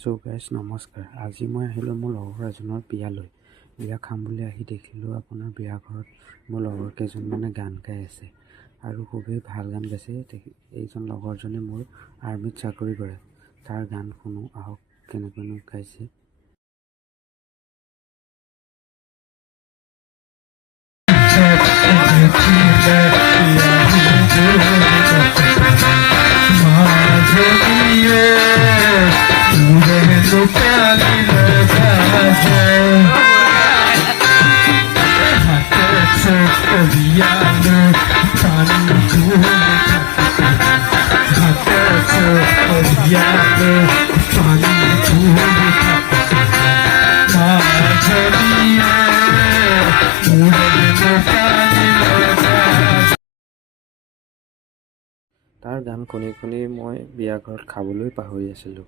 So guys নমস্কাৰ। আজি মই আহিলোঁ মোৰ লগৰ এজনৰ বিয়ালৈ। বিয়া খাম বুলি আহি দেখিলোঁ আপোনাৰ বিয়া ঘৰত মোৰ লগৰ কেইজনমানে গান গাই আছে আৰু খুবেই ভাল গান গাইছে। এইজন লগৰজনে মোৰ আৰ্মিত চাকৰি কৰে। তাৰ গান শুনো আহক কেনেকৈনো গাইছে। তাৰ গান শুনি শুনি মই বিয়া ঘৰত খাবলৈ পাহৰি আছিলোঁ।